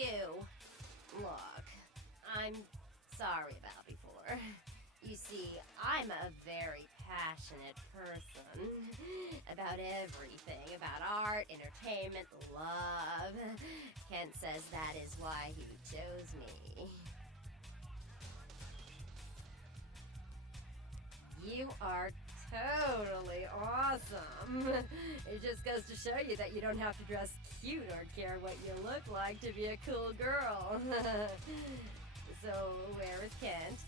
you. Look, I'm sorry about before. You see, I'm a very passionate person about everything, about art, entertainment, love. Kent says that is why he chose me. You are totally awesome. It just goes to show you that you don't have to dress cute or care what you look like to be a cool girl. So, where is Kent?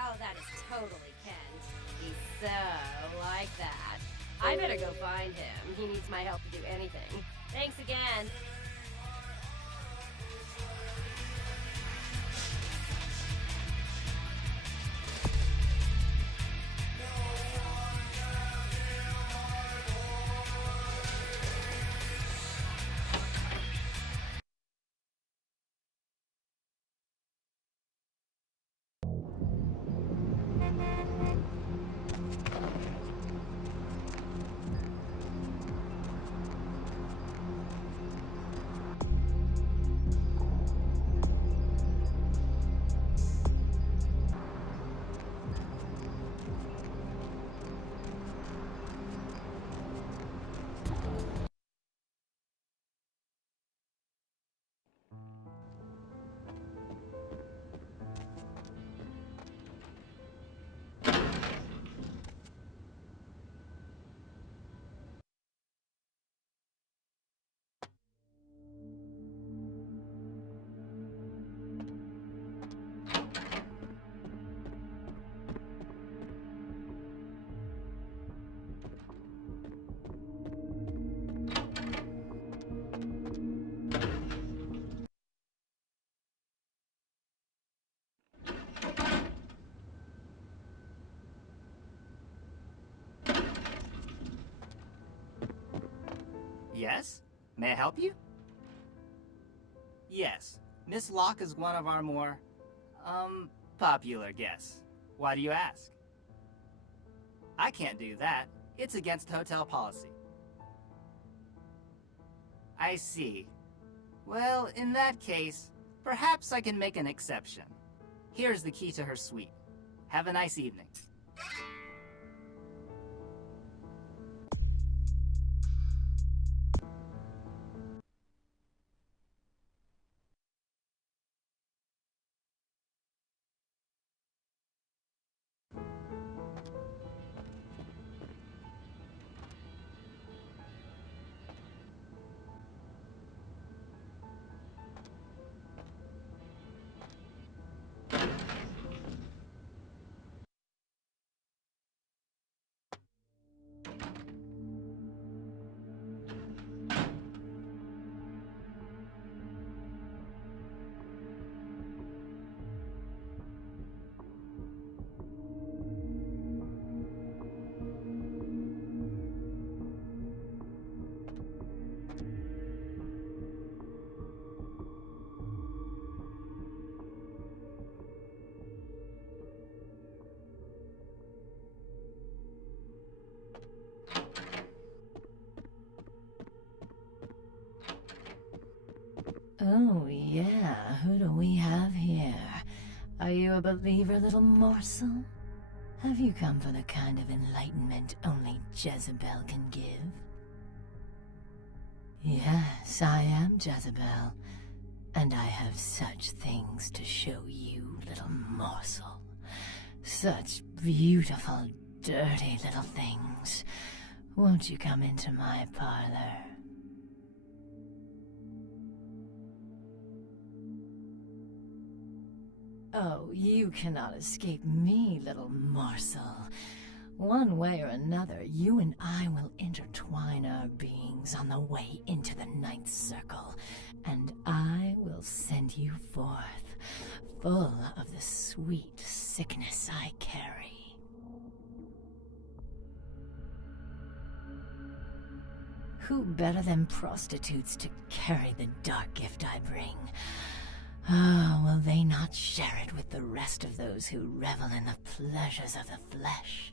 Oh, that is totally Kent. He's so like that. I better go find him. He needs my help to do anything. Thanks again. Yes? May I help you? Yes. Miss Locke is one of our more, popular guests. Why do you ask? I can't do that. It's against hotel policy. I see. Well, in that case, perhaps I can make an exception. Here's the key to her suite. Have a nice evening. Oh, yeah, who do we have here? Are you a believer, little morsel? Have you come for the kind of enlightenment only Jezebel can give? Yes, I am Jezebel, and I have such things to show you, little morsel. Such beautiful, dirty little things. Won't you come into my parlor? Oh, you cannot escape me, little morsel. One way or another, you and I will intertwine our beings on the way into the ninth circle, and I will send you forth, full of the sweet sickness I carry. Who better than prostitutes to carry the dark gift I bring? Ah, will they not share it with the rest of those who revel in the pleasures of the flesh?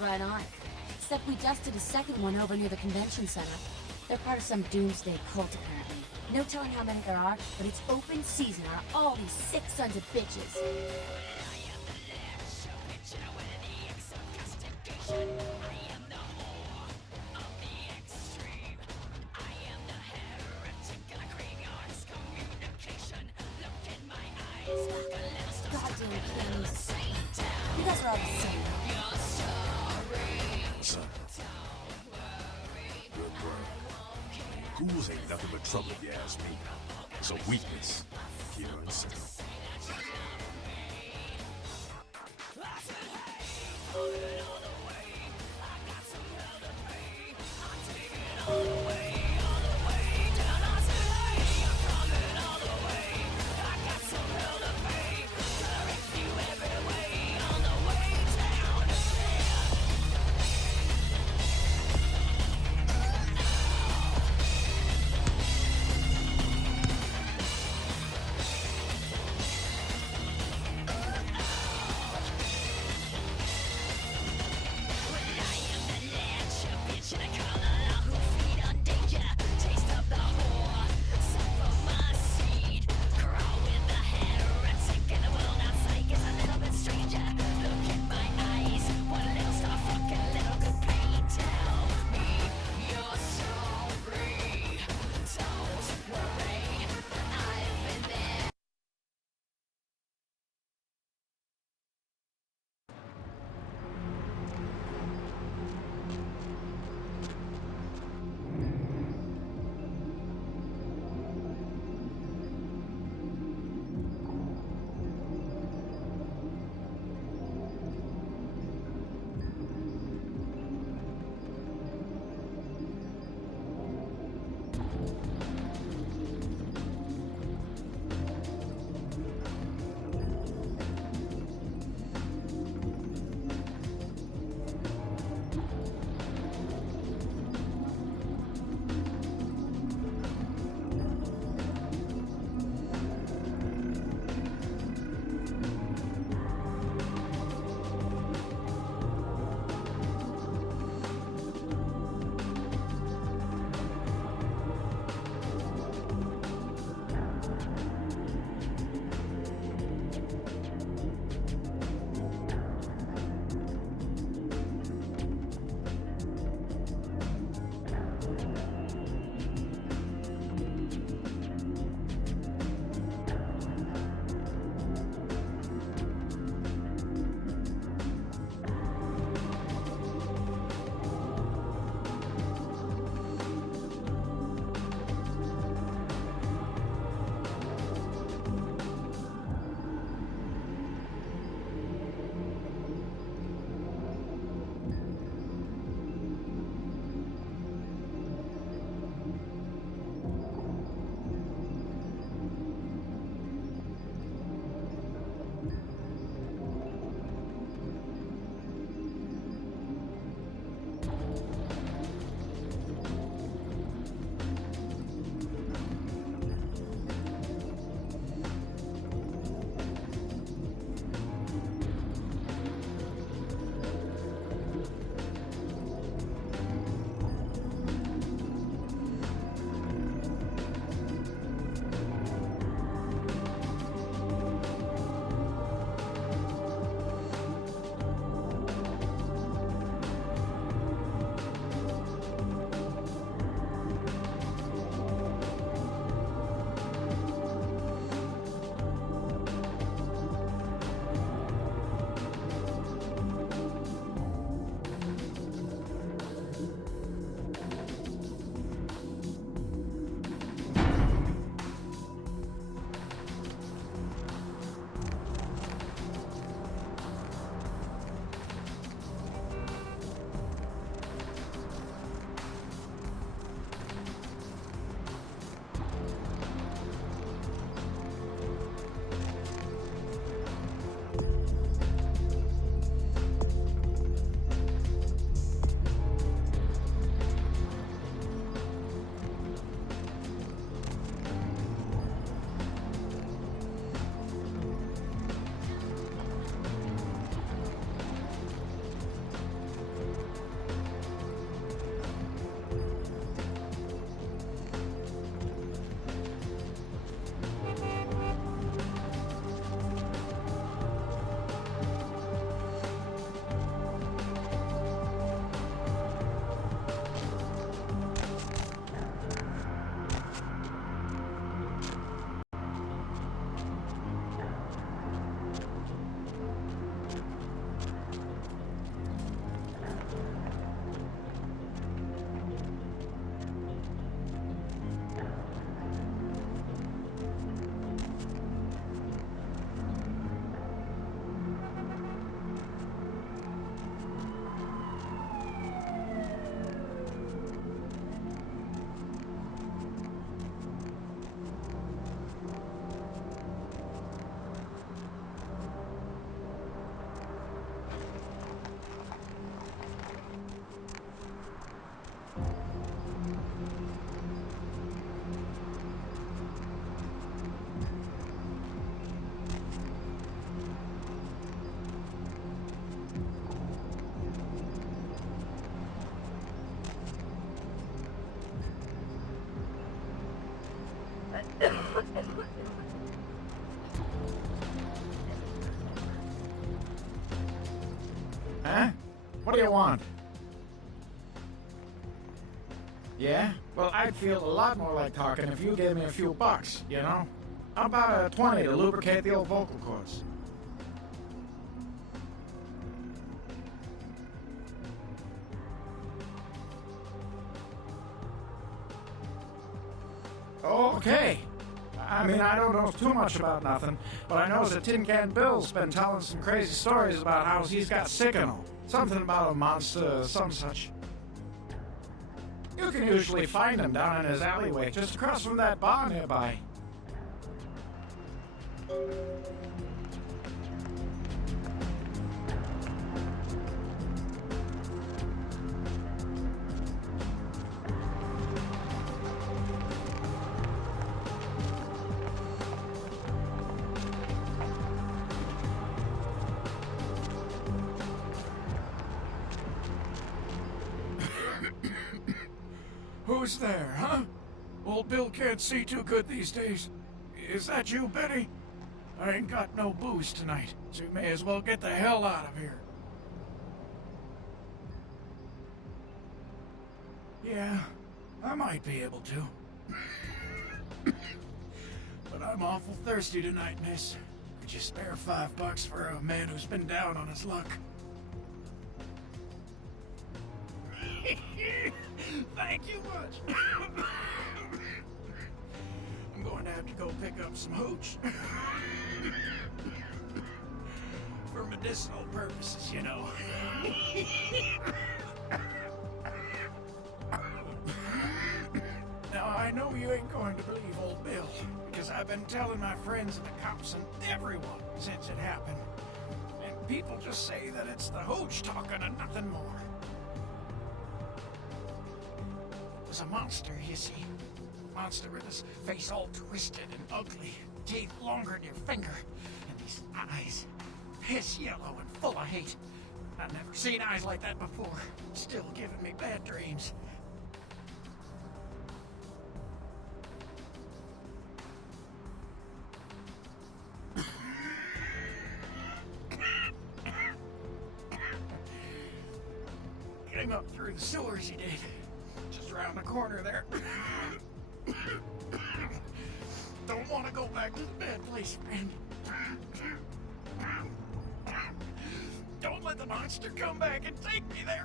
Right on. Except we just did a second one over near the convention center. They're part of some doomsday cult, apparently. No telling how many there are, but it's open season on all these sick sons of bitches. Goddamn clowns. You guys are all the same. Son, good bro. Ghouls ain't nothing but trouble if you ask me. It's a weakness. Keep her inside. Huh? What do you want? Yeah? Well, I'd feel a lot more like talking if you gave me a few bucks, you know? How about a 20 to lubricate the old vocal cords? Okay. I mean, I don't know too much about nothing, but I know that Tin Can Bill's been telling some crazy stories about how he's got sick and all. Something about a monster, some such. You can usually find him down in his alleyway, just across from that bar nearby. Who's there, huh? Old Bill can't see too good these days. Is that you, Betty? I ain't got no booze tonight, so you may as well get the hell out of here. Yeah, I might be able to. But I'm awful thirsty tonight, miss. Could you spare $5 for a man who's been down on his luck? Thank you much. I'm going to have to go pick up some hooch. For medicinal purposes, you know. Now, I know you ain't going to believe old Bill, because I've been telling my friends and the cops and everyone since it happened. And people just say that it's the hooch talking and nothing more. Was a monster, you see. Monster with his face all twisted and ugly, teeth longer than your finger, and these eyes, piss yellow and full of hate. I've never seen eyes like that before. Still giving me bad dreams. Came up through the sewers, he did. Just around the corner there. Don't want to go back to the bad place, friend. Don't let the monster come back and take me there.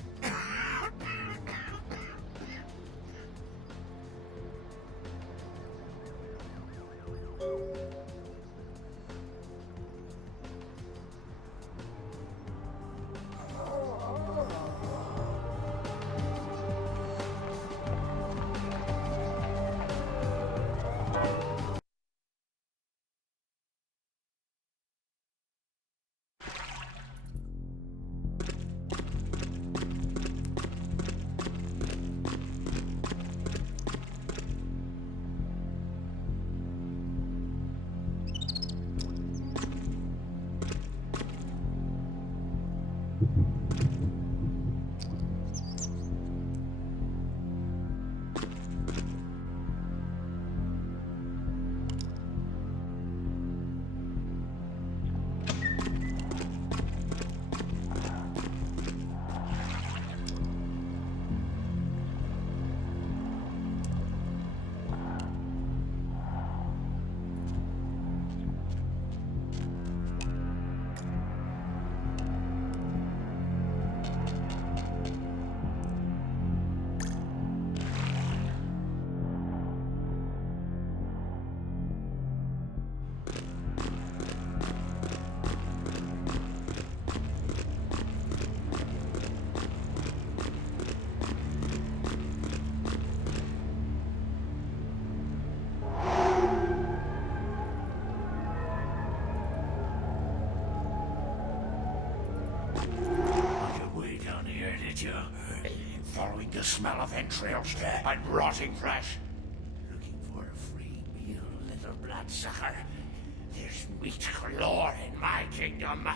Following the smell of entrails and rotting flesh. Looking for a free meal, little bloodsucker. There's meat galore in my kingdom.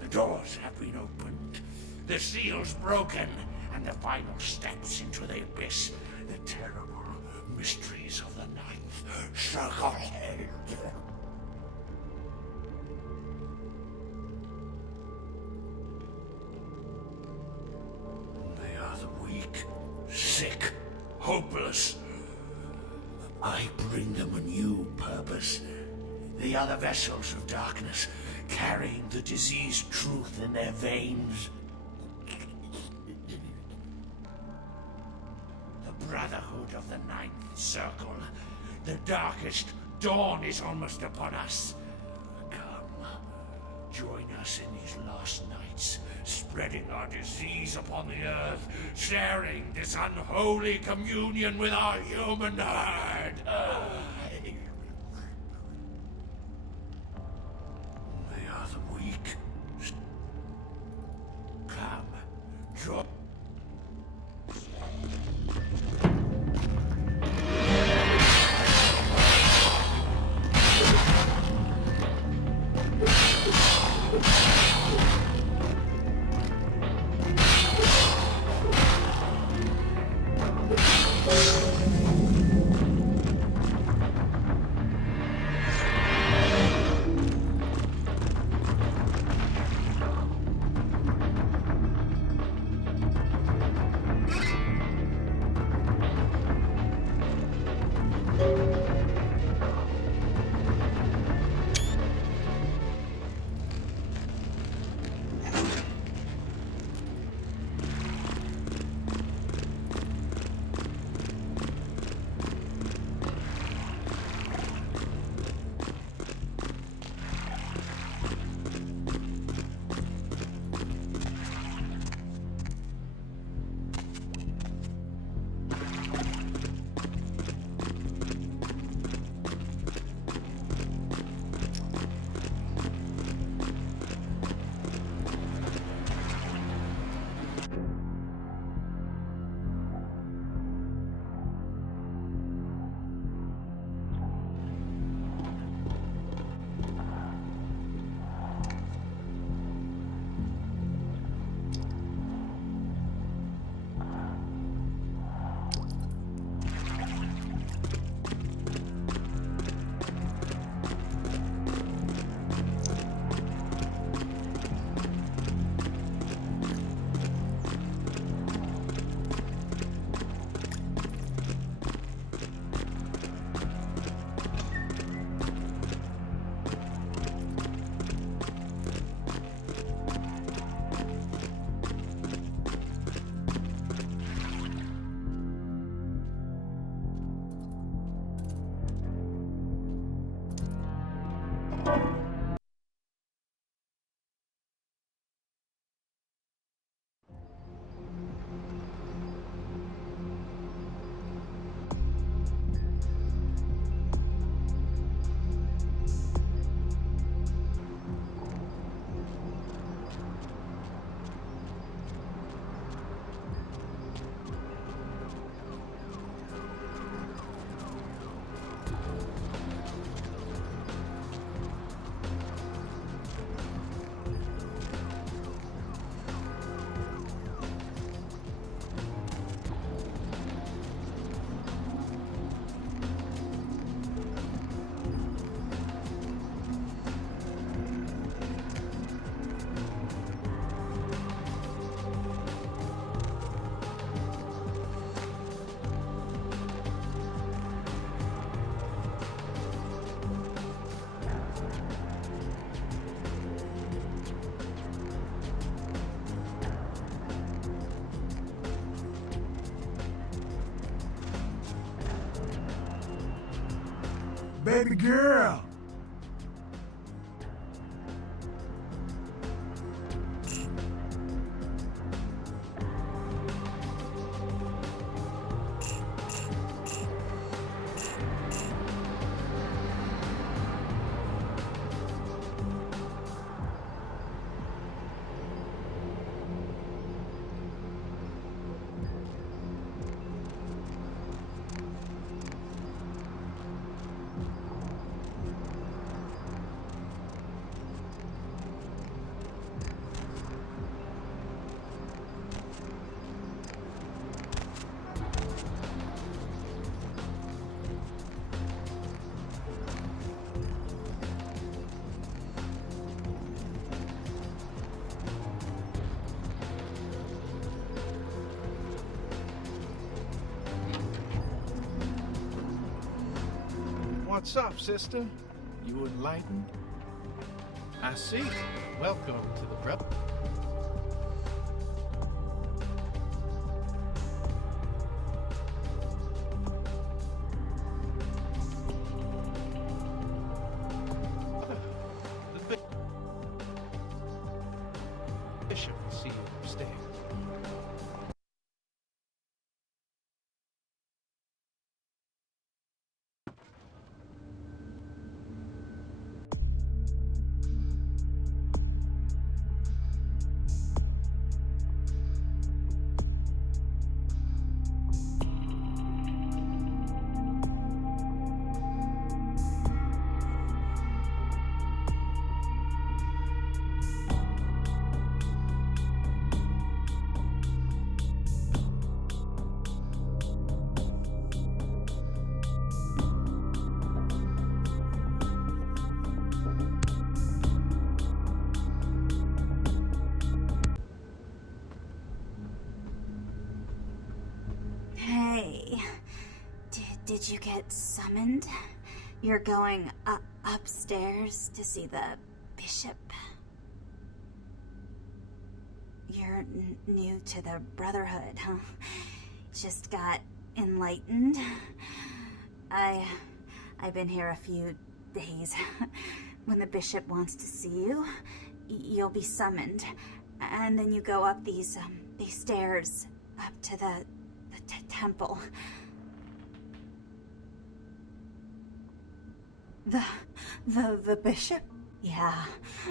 The doors have been opened, the seals broken, and the final steps into the abyss, the terrible mysteries of the ninth circle. They are the weak, sick, hopeless. I bring them a new purpose. They are the vessels of darkness, carrying the diseased truth in their veins. The Brotherhood of the Ninth Circle. The darkest dawn is almost upon us. Come, join us in these last nights, spreading our disease upon the earth, sharing this unholy communion with our human herd. They are the weak. Come, join. Baby girl! What's up, sister? You enlightened? I see. Welcome to the brother. The bishop will see you upstairs. Hey, did you get summoned? You're going upstairs to see the bishop. You're new to the Brotherhood, huh? Just got enlightened. I've been here a few days. When the bishop wants to see you, you'll be summoned, and then you go up these stairs up to the temple. The bishop? Yeah,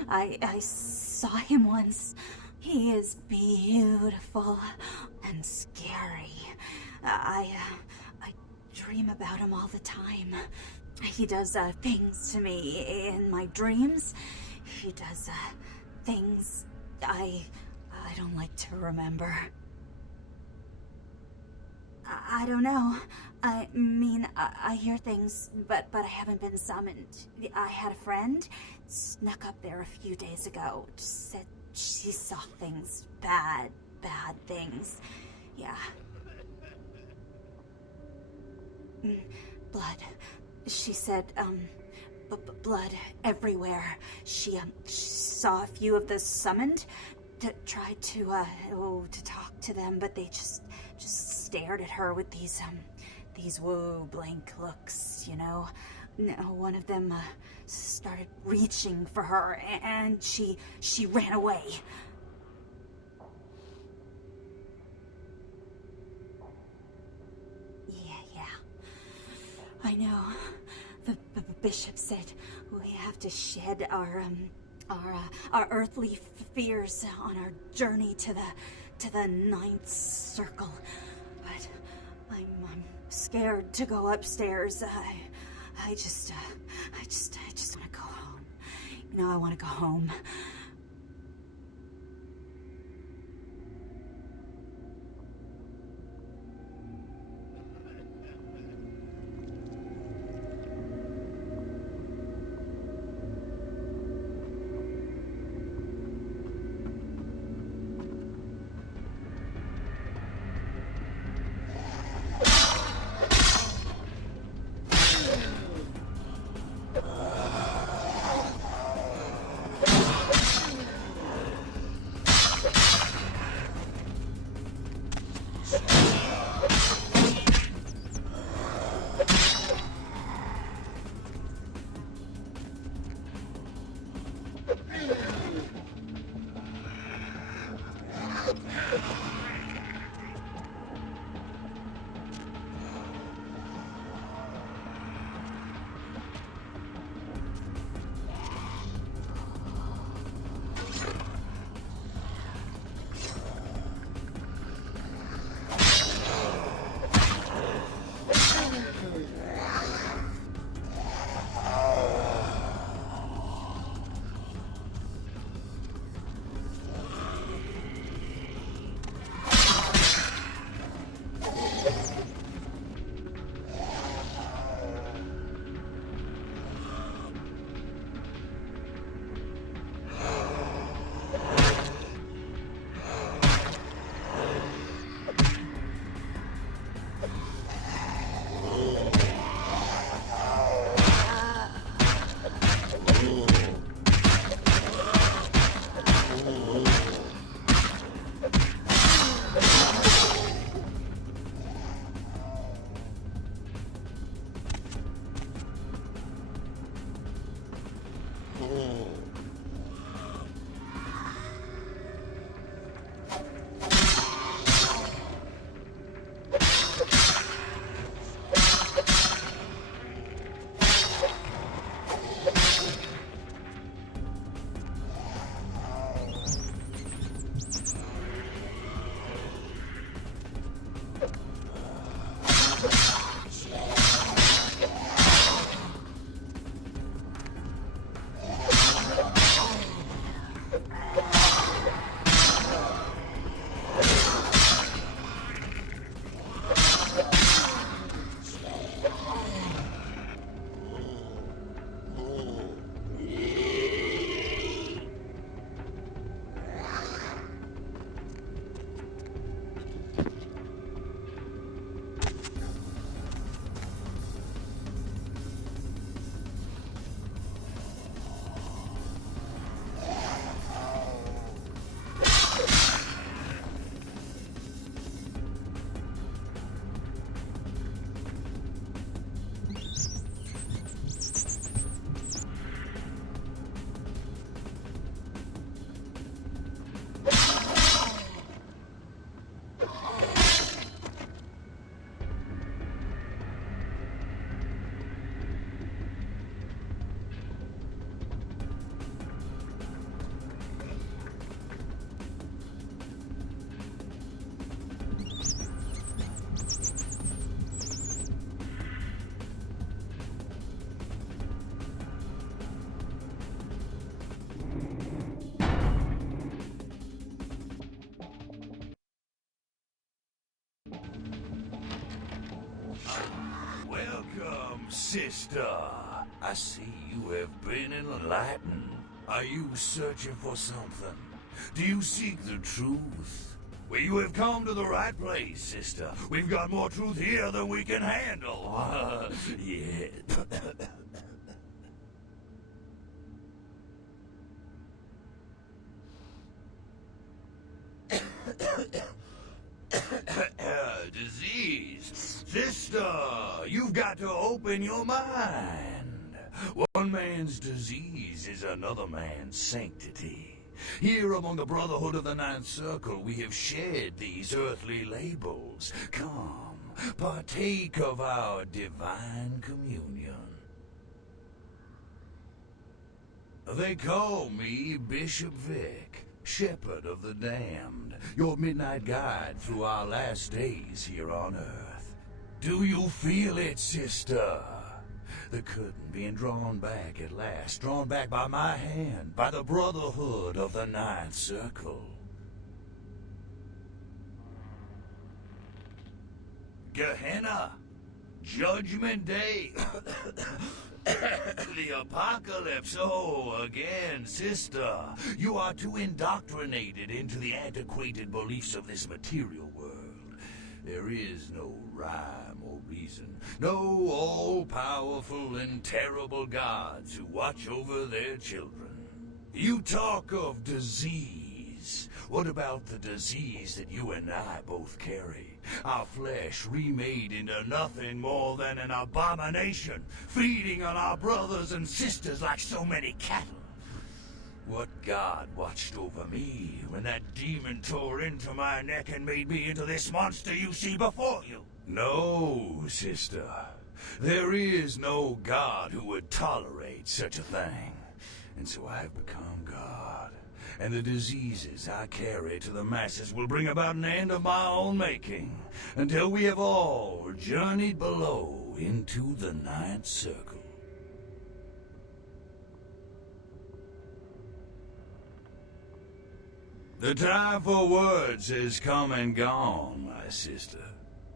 I saw him once. He is beautiful and scary. I dream about him all the time. He does things to me in my dreams. He does things I don't like to remember. I don't know. I mean, I hear things, but I haven't been summoned. I had a friend snuck up there a few days ago. Said she saw things, bad things. Yeah. Blood. She said, blood everywhere. She saw a few of the summoned, tried to talk to them, but they just stared at her with these blank looks, you know. One of them started reaching for her, and she ran away. Yeah. I know. The bishop said we have to shed our earthly fears on our journey to the ninth circle. But I'm scared to go upstairs. I just want to go home. You know, I want to go home. sister. I see you have been enlightened. Are you searching for something? Do you seek the truth? Well, you have come to the right place, sister. We've got more truth here than we can handle. Yeah. Disease. Sister, you've got to open your mind. One man's disease is another man's sanctity. Here among the Brotherhood of the Ninth Circle, we have shared these earthly labels. Come, partake of our divine communion. They call me Bishop Vick, Shepherd of the Damned, your midnight guide through our last days here on Earth. Do you feel it, sister? The curtain being drawn back at last, drawn back by my hand, by the Brotherhood of the Ninth Circle. Gehenna, Judgment Day, the apocalypse. Oh, again, sister, you are too indoctrinated into the antiquated beliefs of this material world. There is no rhyme or reason, no all-powerful and terrible gods who watch over their children. You talk of disease. What about the disease that you and I both carry? Our flesh remade into nothing more than an abomination, feeding on our brothers and sisters like so many cattle. What god watched over me when that demon tore into my neck and made me into this monster you see before you? No, sister. There is no god who would tolerate such a thing. And so I have become God. And the diseases I carry to the masses will bring about an end of my own making, until we have all journeyed below into the Ninth Circle. The time for words has come and gone, my sister.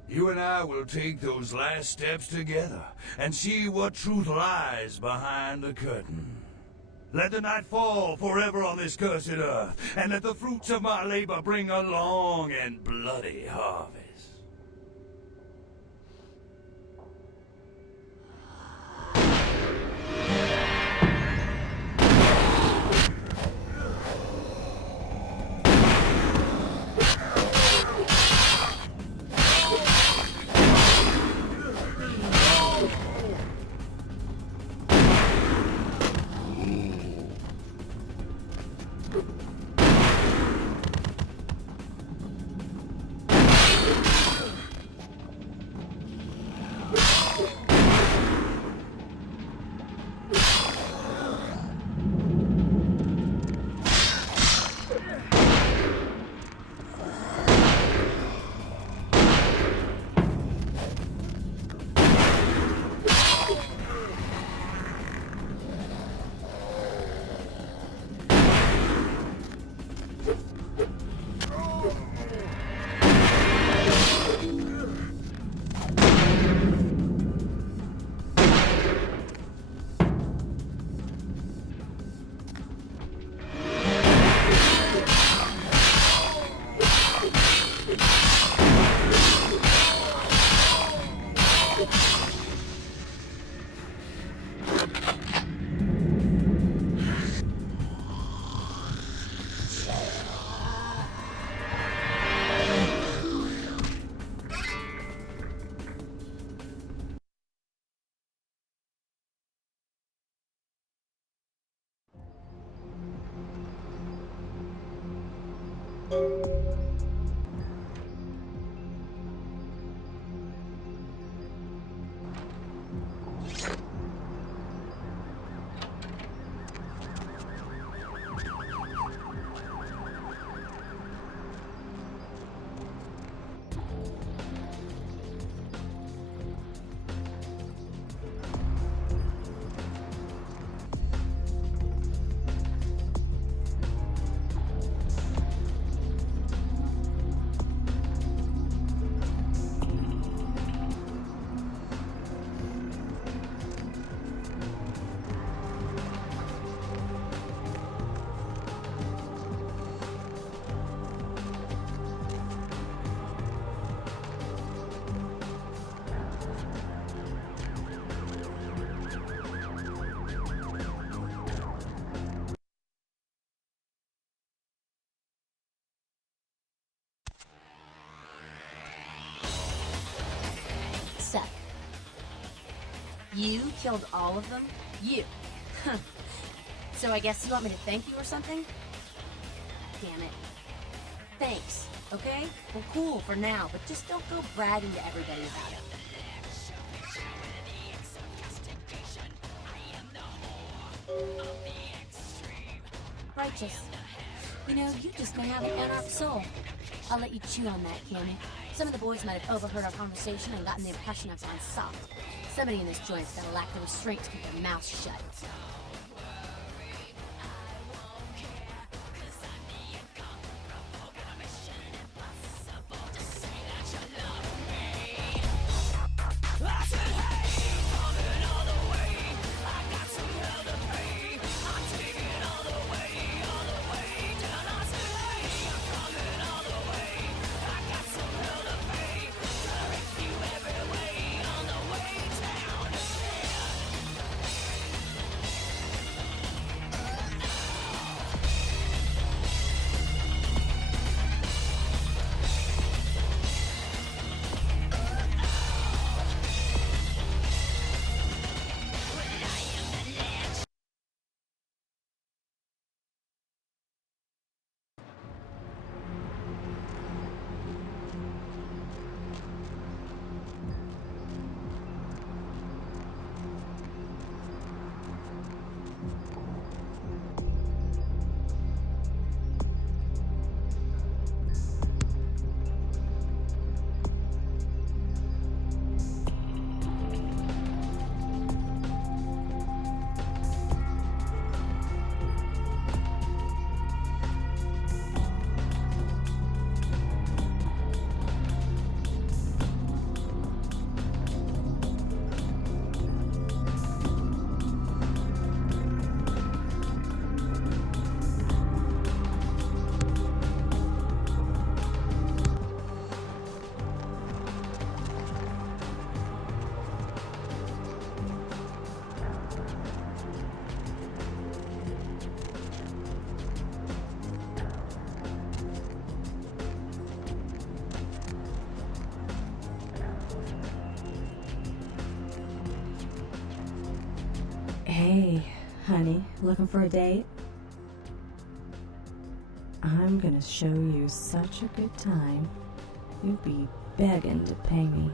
You and I will take those last steps together and see what truth lies behind the curtain. Let the night fall forever on this cursed earth, and let the fruits of my labor bring a long and bloody harvest. You killed all of them? You? So I guess you want me to thank you or something? Damn it. Thanks, okay? Well, cool for now, but just don't go bragging to everybody about it. Righteous. You know, you just may have an anarch soul. I'll let you chew on that, Cammy. Some of the boys might have overheard our conversation and gotten the impression I've gone soft. Somebody in this joint's gotta lack the restraint to keep their mouth shut. Hey, honey, looking for a date? I'm gonna show you such a good time. You'll be begging to pay me.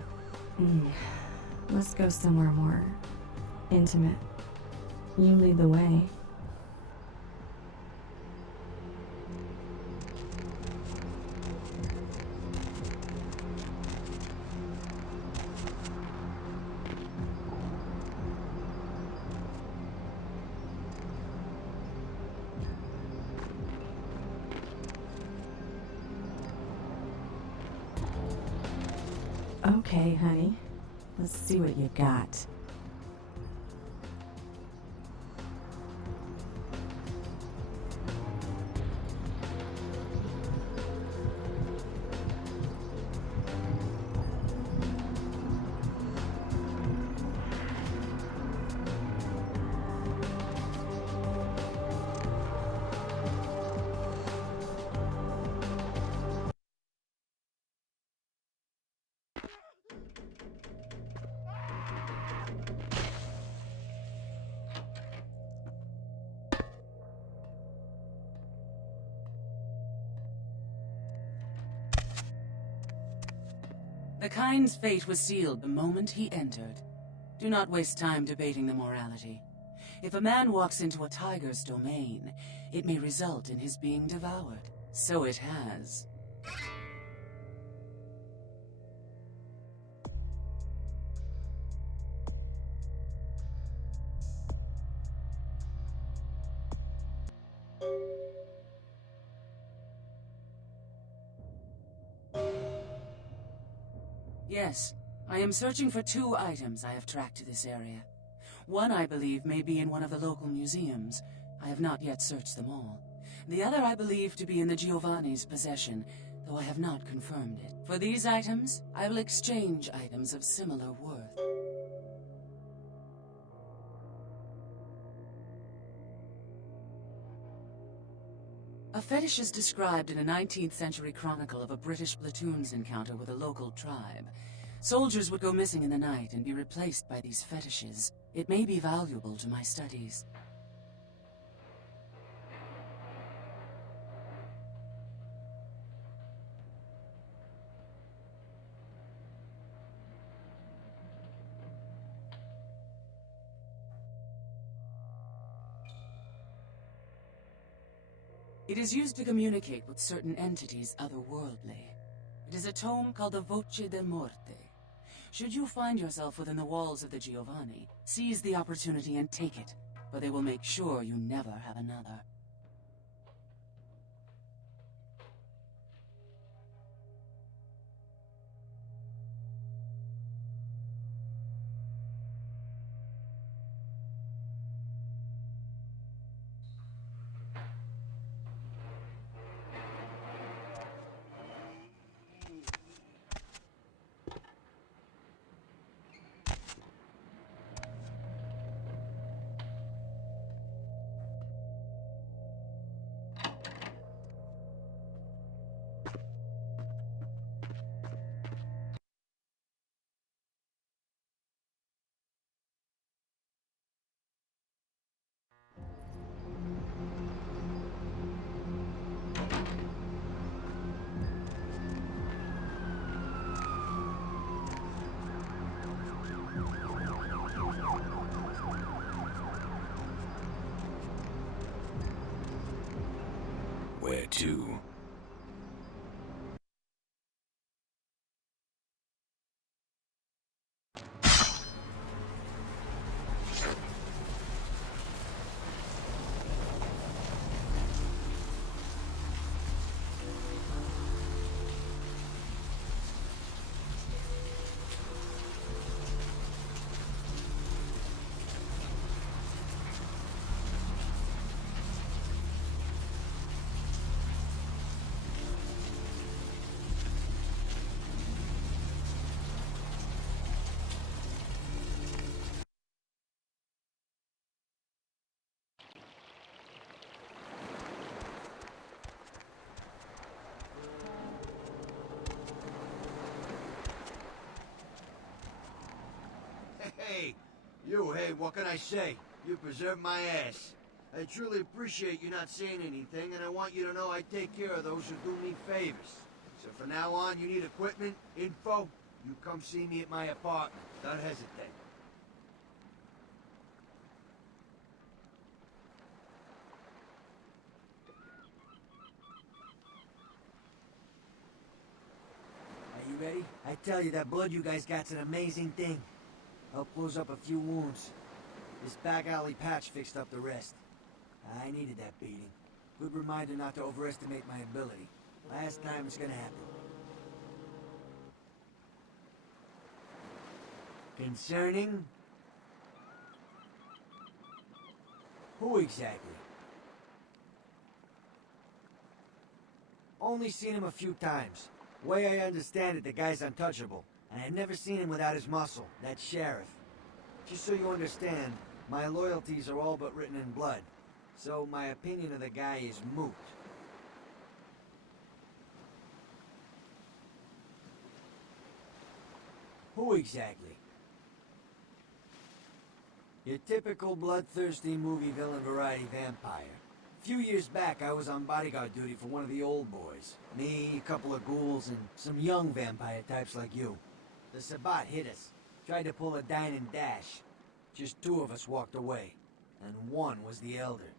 Let's go somewhere more intimate. You lead the way. Okay, honey. Let's see what you got. The kind's fate was sealed the moment he entered. Do not waste time debating the morality. If a man walks into a tiger's domain, it may result in his being devoured. So it has. Yes, I am searching for 2 items I have tracked to this area. One, I believe, may be in one of the local museums. I have not yet searched them all. The other I believe to be in the Giovanni's possession, though I have not confirmed it. For these items, I will exchange items of similar worth. A fetish is described in a 19th century chronicle of a British platoon's encounter with a local tribe. Soldiers would go missing in the night and be replaced by these fetishes. It may be valuable to my studies. It is used to communicate with certain entities otherworldly. It is a tome called the Voce del Morte. Should you find yourself within the walls of the Giovanni, seize the opportunity and take it, but they will make sure you never have another. Where to? Hey, what can I say? You preserved my ass. I truly appreciate you not saying anything, and I want you to know I take care of those who do me favors. So from now on, you need equipment, info, you come see me at my apartment. Don't hesitate. Are you ready? I tell you, that blood you guys got's an amazing thing. Help close up a few wounds. This back alley patch fixed up the rest. I needed that beating. Good reminder not to overestimate my ability. Last time it's gonna happen. Concerning? Who exactly? Only seen him a few times. Way I understand it, the guy's untouchable. And I've never seen him without his muscle, that sheriff. Just so you understand, my loyalties are all but written in blood. So my opinion of the guy is moot. Who exactly? Your typical bloodthirsty movie villain variety vampire. A few years back, I was on bodyguard duty for one of the old boys. Me, a couple of ghouls, and some young vampire types like you. The Sabbat hit us. Tried to pull a dine and dash. Just 2 of us walked away. And 1 was the elder.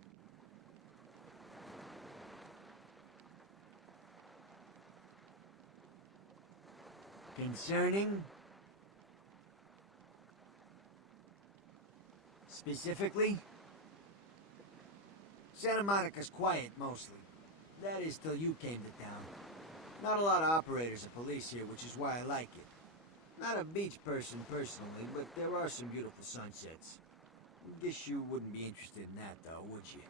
Concerning? Specifically? Santa Monica's quiet, mostly. That is, till you came to town. Not a lot of operators or police here, which is why I like it. Not a beach person, personally, but there are some beautiful sunsets. Guess you wouldn't be interested in that, though, would you?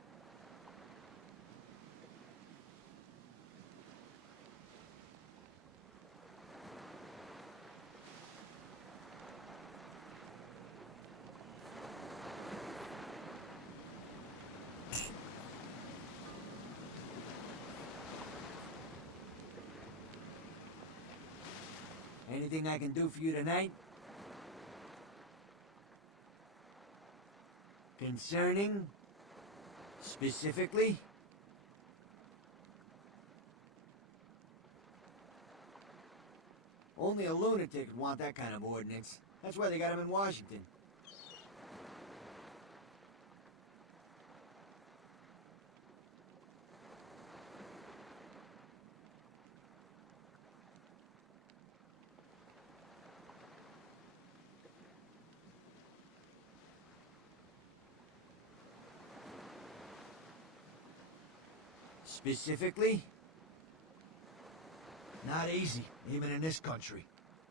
Anything I can do for you tonight? Concerning? Specifically? Only a lunatic would want that kind of ordinance. That's why they got him in Washington. Specifically? Not easy, even in this country.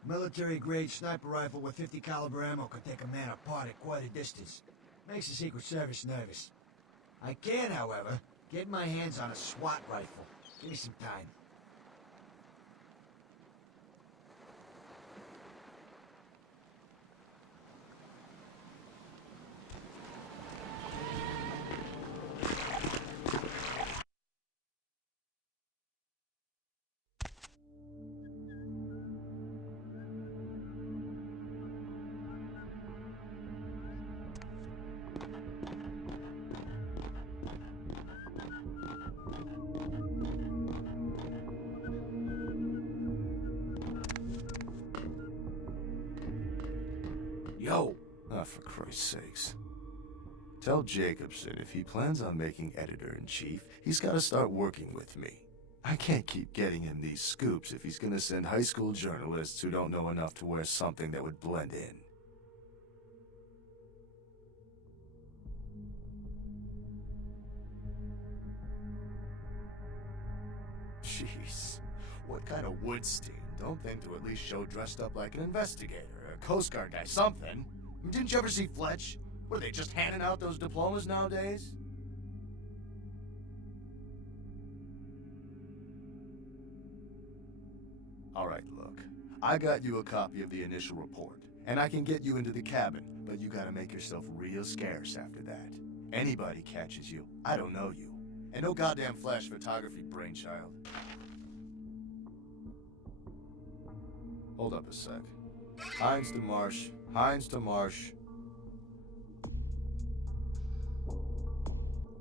Military-grade sniper rifle with 50 caliber ammo could take a man apart at quite a distance. Makes the Secret Service nervous. I can, however, get my hands on a SWAT rifle. Give me some time. Yo! Ah, for Christ's sakes. Tell Jacobson if he plans on making editor-in-chief, he's gotta start working with me. I can't keep getting him these scoops if he's gonna send high school journalists who don't know enough to wear something that would blend in. Jeez. What kind of Woodstein? Don't think to at least show dressed up like an investigator, a Coast Guard guy, something. Didn't you ever see Fletch? What, are they just handing out those diplomas nowadays? Alright, look. I got you a copy of the initial report, and I can get you into the cabin, but you gotta make yourself real scarce after that. Anybody catches you, I don't know you. And no goddamn flash photography, brainchild. Hold up a sec. Hines to Marsh. Hines to Marsh.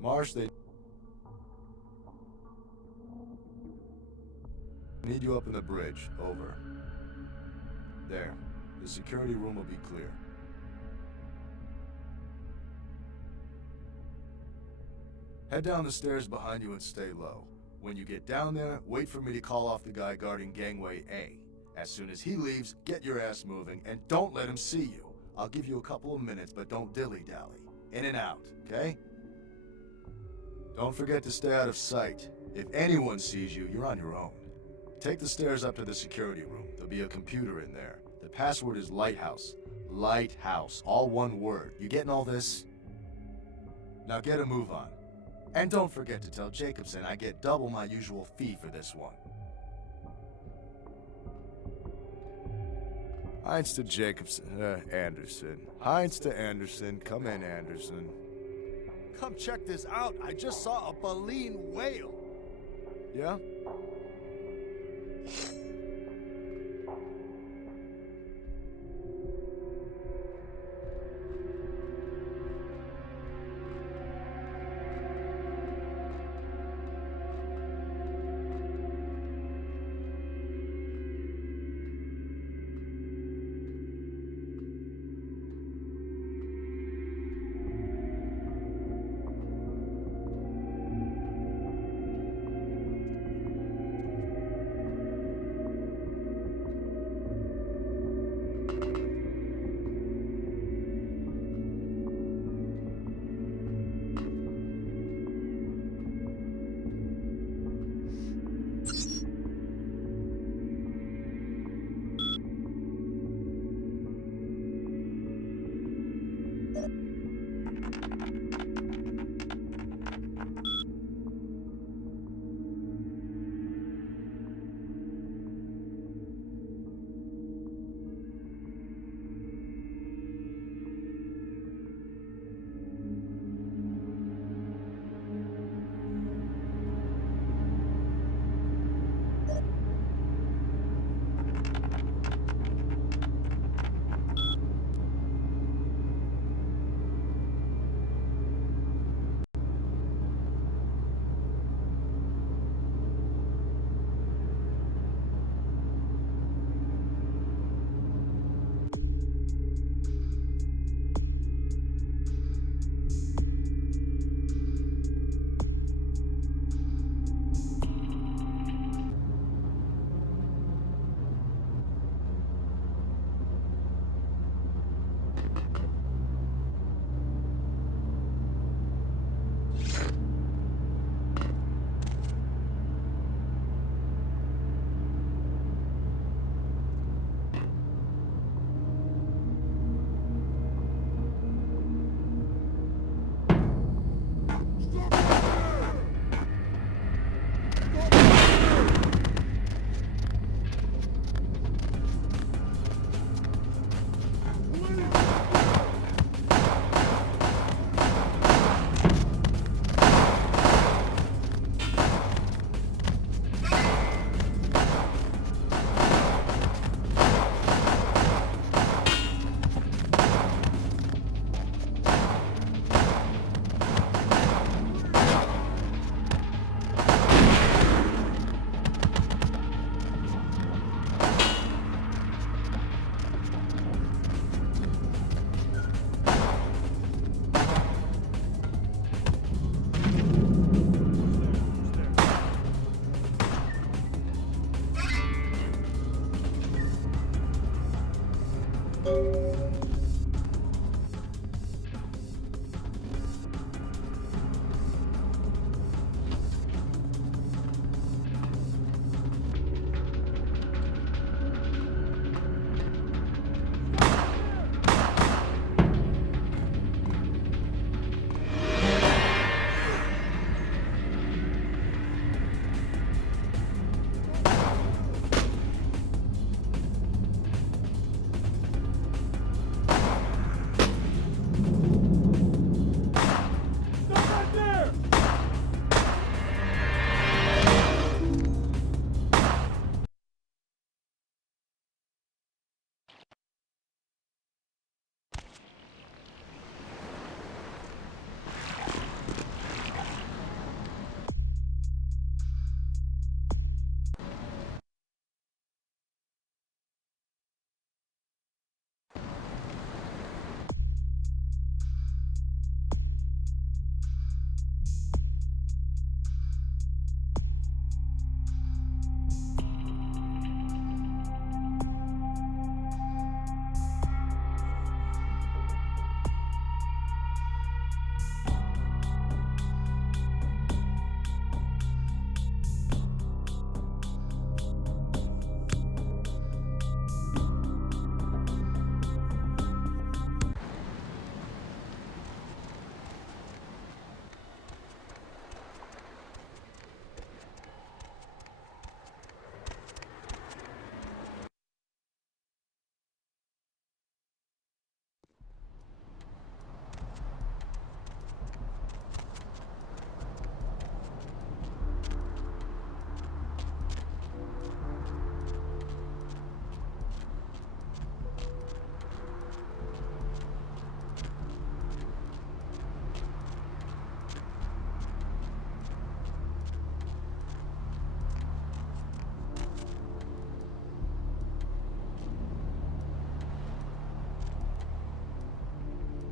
Marsh, they need you up in the bridge. Over. There. The security room will be clear. Head down the stairs behind you and stay low. When you get down there, wait for me to call off the guy guarding Gangway A. As soon as he leaves, get your ass moving, and don't let him see you. I'll give you a couple of minutes, but don't dilly-dally. In and out, okay? Don't forget to stay out of sight. If anyone sees you, you're on your own. Take the stairs up to the security room. There'll be a computer in there. The password is Lighthouse. Lighthouse, all one word. You getting all this? Now get a move on. And don't forget to tell Jacobson I get double my usual fee for this one. Hines to Jacobson, Anderson. Hines to Anderson. Come in, Anderson. Come check this out. I just saw a baleen whale. Yeah?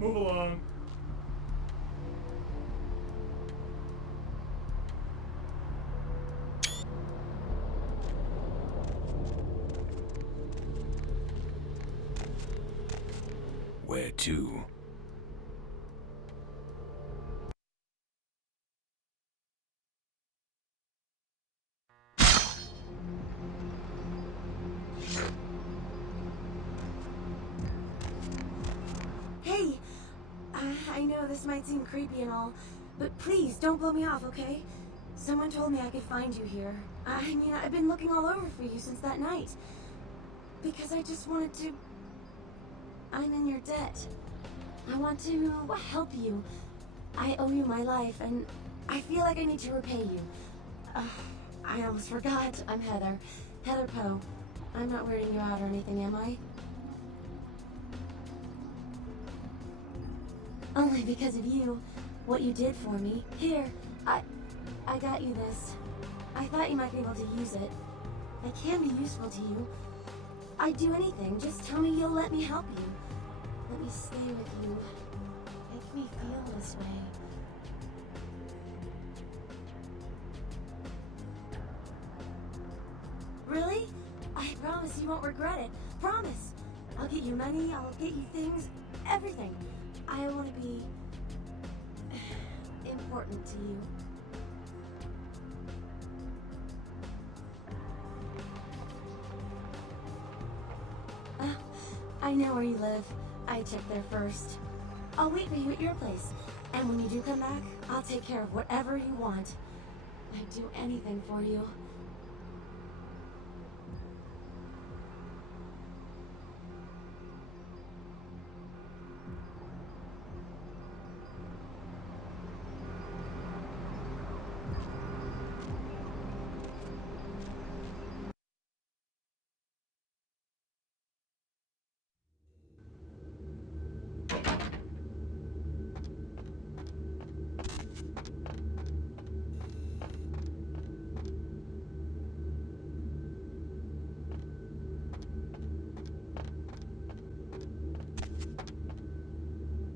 Move along. Where to? Hey, I know this might seem creepy and all, but please don't blow me off, okay? Someone told me I could find you here. I mean, I've been looking all over for you since that night. Because I just wanted to... I'm in your debt. I want to help you. I owe you my life, and I feel like I need to repay you. I almost forgot. I'm Heather. Heather Poe. I'm not weirding you out or anything, am I? Only because of you. What you did for me. Here, I got you this. I thought you might be able to use it. I can be useful to you. I'd do anything. Just tell me you'll let me help you. Let me stay with you. Make me feel this way. Really? I promise you won't regret it. Promise. I'll get you money, I'll get you things, everything. I want to be important to you. I know where you live. I checked there first. I'll wait for you at your place. And when you do come back, I'll take care of whatever you want. I'd do anything for you.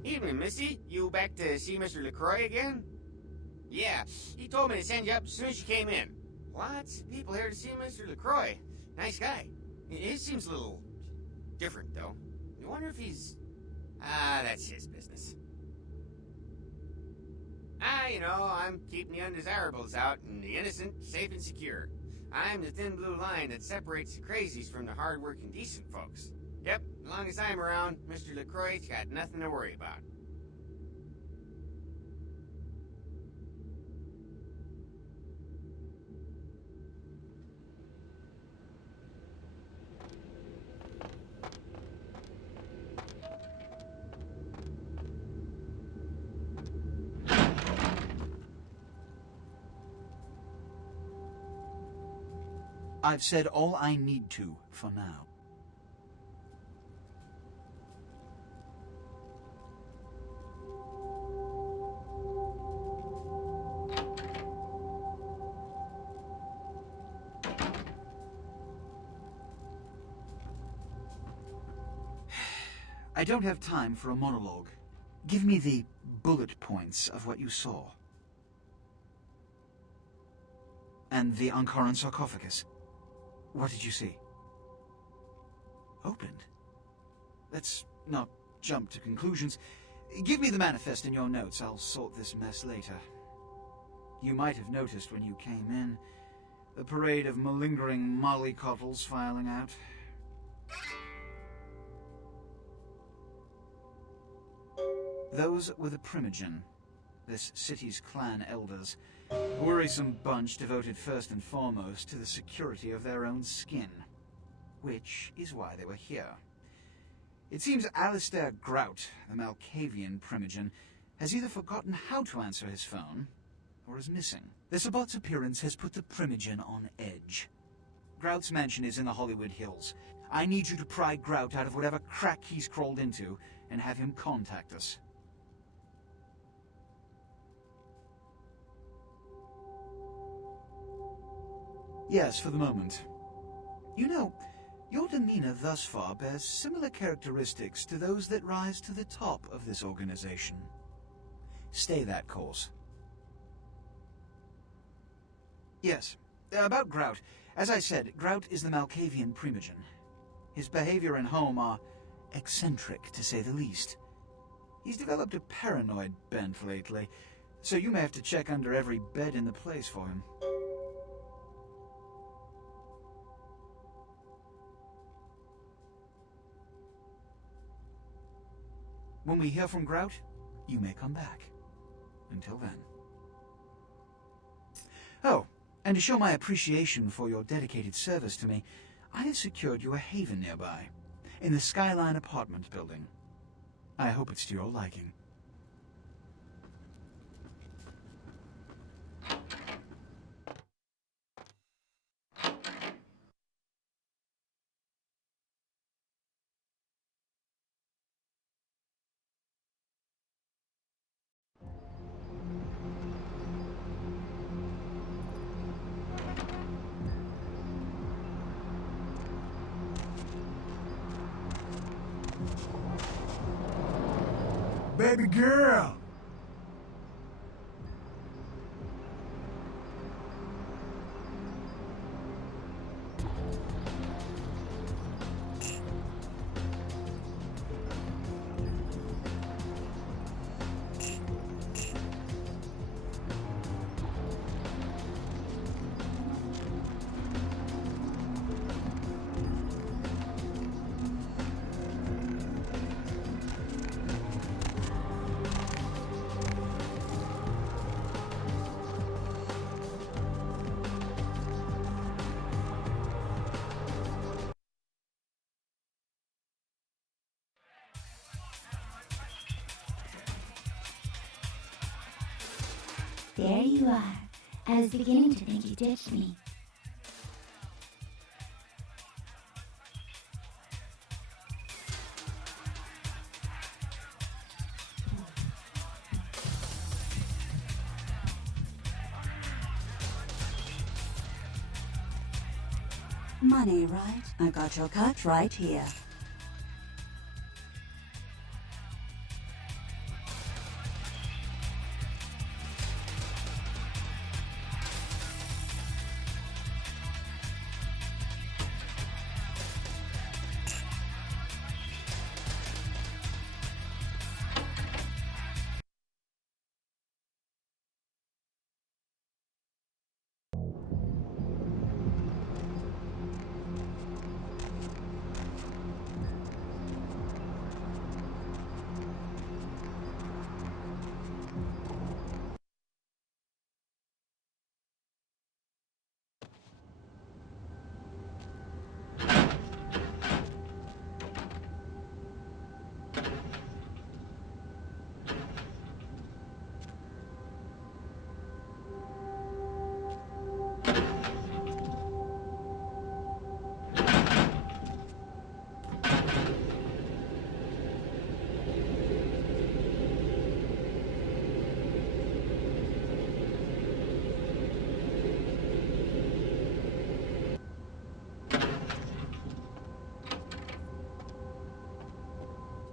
Evening, Missy. You back to see Mr. LaCroix again? Yeah, he told me to send you up as soon as you came in. Lots of people here to see Mr. LaCroix. Nice guy. He seems a little different, though. You wonder if he's... that's his business. You know, I'm keeping the undesirables out and the innocent safe and secure. I'm the thin blue line that separates the crazies from the hard-working decent folks. Yep, as long as I'm around, Mr. LaCroix's got nothing to worry about. I've said all I need to for now. I don't have time for a monologue. Give me the bullet points of what you saw. And the Ankaran sarcophagus. What did you see? Opened? Let's not jump to conclusions. Give me the manifest in your notes. I'll sort this mess later. You might have noticed when you came in, the parade of malingering mollycoddles filing out. Those were the Primogen, this city's clan elders. A worrisome bunch devoted first and foremost to the security of their own skin. Which is why they were here. It seems Alistair Grout, the Malkavian Primogen, has either forgotten how to answer his phone, or is missing. The Sabot's appearance has put the Primogen on edge. Grout's mansion is in the Hollywood Hills. I need you to pry Grout out of whatever crack he's crawled into, and have him contact us. Yes, for the moment. You know, Your demeanor thus far bears similar characteristics to those that rise to the top of this organization. Stay that course. Yes, about Grout. As I said, Grout is the Malkavian primogen. His behavior and home are eccentric, to say the least. He's developed a paranoid bent lately, so you may have to check under every bed in the place for him. When we hear from Grout, you may come back. Until then. Oh, and to show my appreciation for your dedicated service to me, I have secured you a haven nearby, in the Skyline apartment building. I hope it's to your liking. Baby girl! There you are. I was beginning to think you ditched me. Money, right? I've got your cut right here.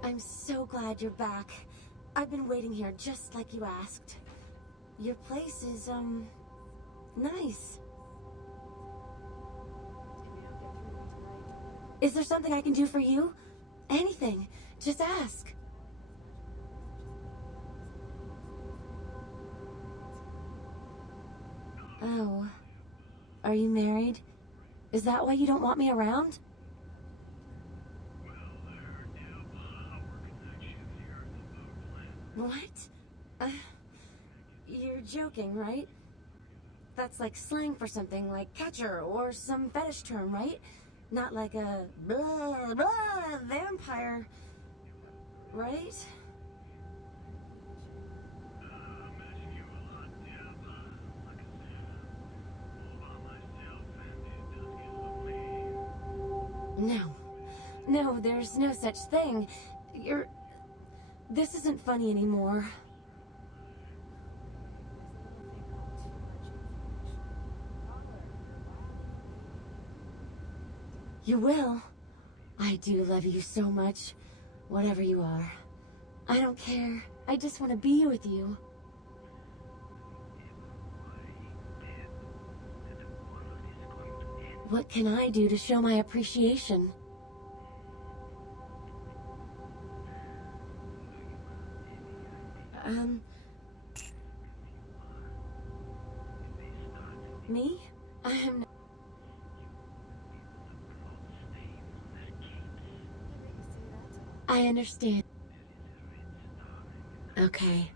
I'm so glad you're back. I've been waiting here just like you asked. Your place is, nice. Is there something I can do for you? Anything. Just ask. Oh. Are you married? Is that why you don't want me around? What? You're joking, right? That's like slang for something like catcher or some fetish term, right? Not like a blah, blah, vampire, right? No. No, there's no such thing. This isn't funny anymore. You will. I do love you so much, whatever you are. I don't care. I just want to be with you. What can I do to show my appreciation? Me? I understand. Okay.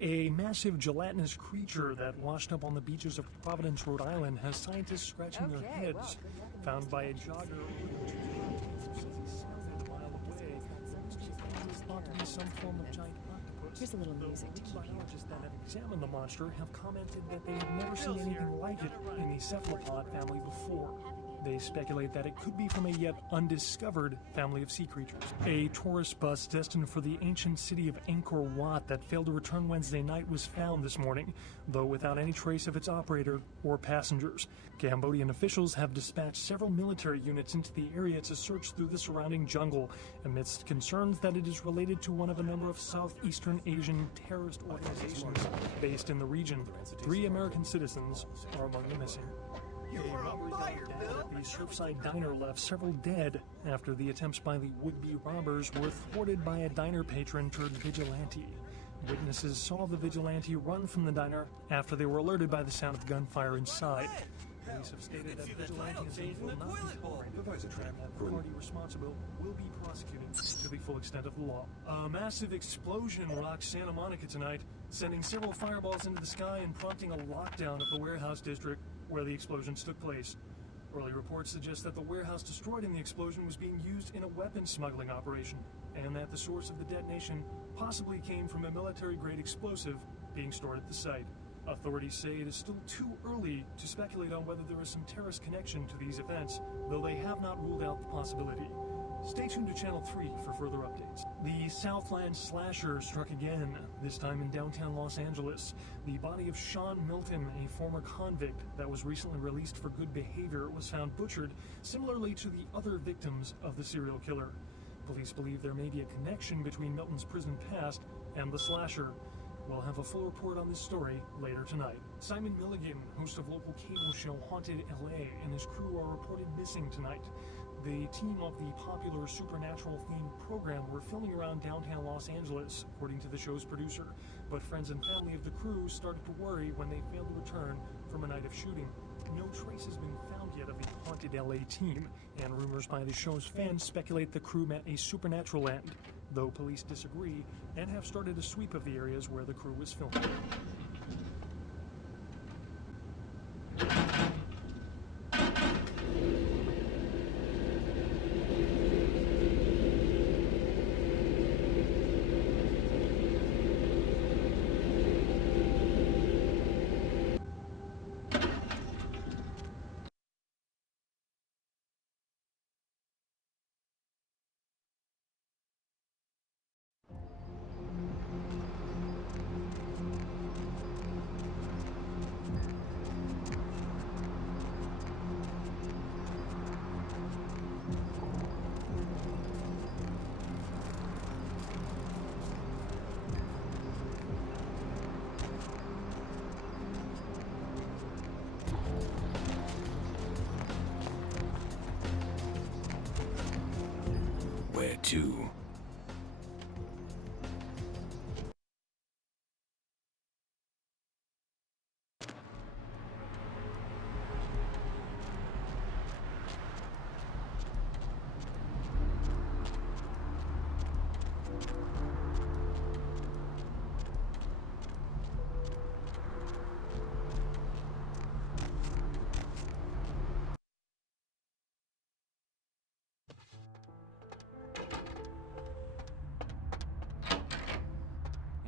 A massive gelatinous creature that washed up on the beaches of Providence, Rhode Island, has scientists scratching their heads. Found by a jogger a mile away, it's thought to be some form of giant octopus. Here's a little music to keep you. Biologists that have examined the monster have commented that they have never seen anything like it in the cephalopod family before. They speculate that it could be from a yet undiscovered family of sea creatures. A tourist bus destined for the ancient city of Angkor Wat that failed to return Wednesday night was found this morning, though without any trace of its operator or passengers. Cambodian officials have dispatched several military units into the area to search through the surrounding jungle, amidst concerns that it is related to one of a number of Southeastern Asian terrorist organizations based in the region. 3 American citizens are among the missing. The Surfside Diner left several dead after the attempts by the would-be robbers were thwarted by a diner patron turned vigilante. Witnesses saw the vigilante run from the diner after they were alerted by the sound of gunfire inside. Police have stated that vigilantism will not be tolerated, and that the party responsible will be prosecuted to the full extent of the law. A massive explosion rocked Santa Monica tonight, sending several fireballs into the sky and prompting a lockdown of the warehouse district where the explosions took place. Early reports suggest that the warehouse destroyed in the explosion was being used in a weapons smuggling operation, and that the source of the detonation possibly came from a military-grade explosive being stored at the site. Authorities say it is still too early to speculate on whether there is some terrorist connection to these events, though they have not ruled out the possibility. Stay tuned to Channel 3 for further updates. The Southland slasher struck again, this time in downtown Los Angeles. The body of Sean Milton, a former convict that was recently released for good behavior, was found butchered, similarly to the other victims of the serial killer. Police believe there may be a connection between Milton's prison past and the slasher. We'll have a full report on this story later tonight. Simon Milligan, host of local cable show Haunted LA, and his crew are reported missing tonight. The team of the popular supernatural-themed program were filming around downtown Los Angeles, according to the show's producer. But friends and family of the crew started to worry when they failed to return from a night of shooting. No trace has been found yet of the Haunted LA team, and rumors by the show's fans speculate the crew met a supernatural end, though police disagree and have started a sweep of the areas where the crew was filming. Where to?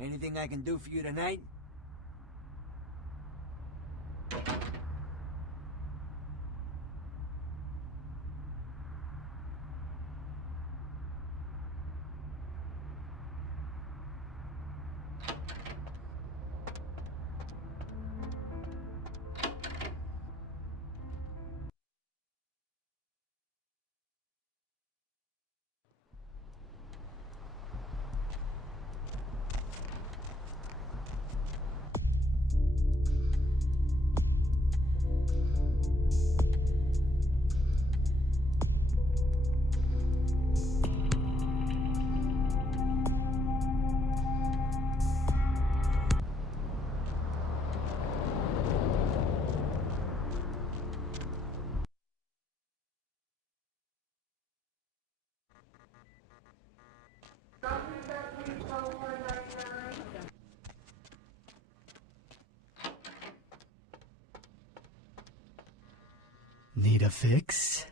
Anything I can do for you tonight? Need a fix?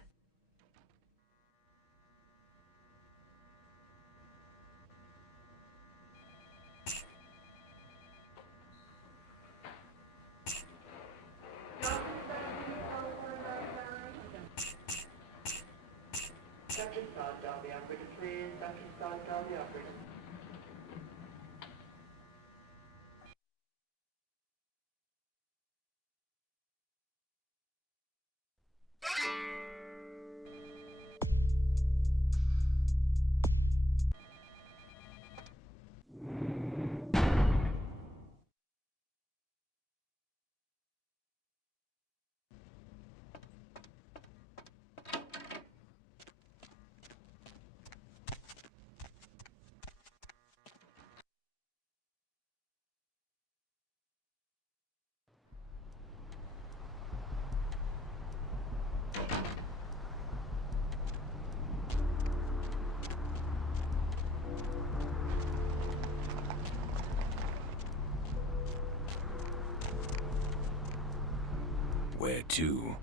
Where to?